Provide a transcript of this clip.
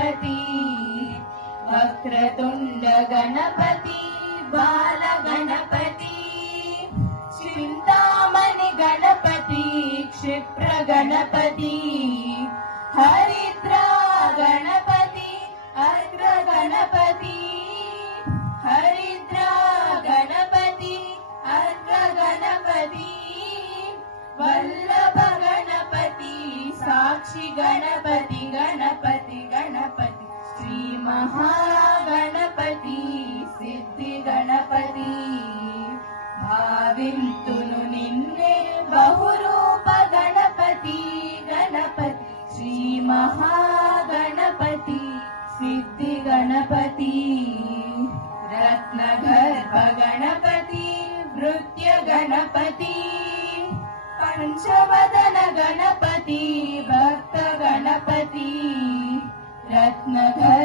गणपति वक्रतुंड गणपति बाल गणपति चिंतामणि गणपति क्षिप्र गणपति हरिद्रा गणपति अग्र गणपति हरिद्रा गणपति अग्र गणपति वल्लभ गणपति साक्षी गणपति गणपति गणपति श्री महागणपति सिद्धि गणपति भाविंतुनु निन्ने बहुरूप गणपति गणपति श्री महागणपति सिद्धि गणपति रत्नगर्भ गणपति नृत्य गणपति पंचवदन गणपति भक्त गणपति रत्नगर्भ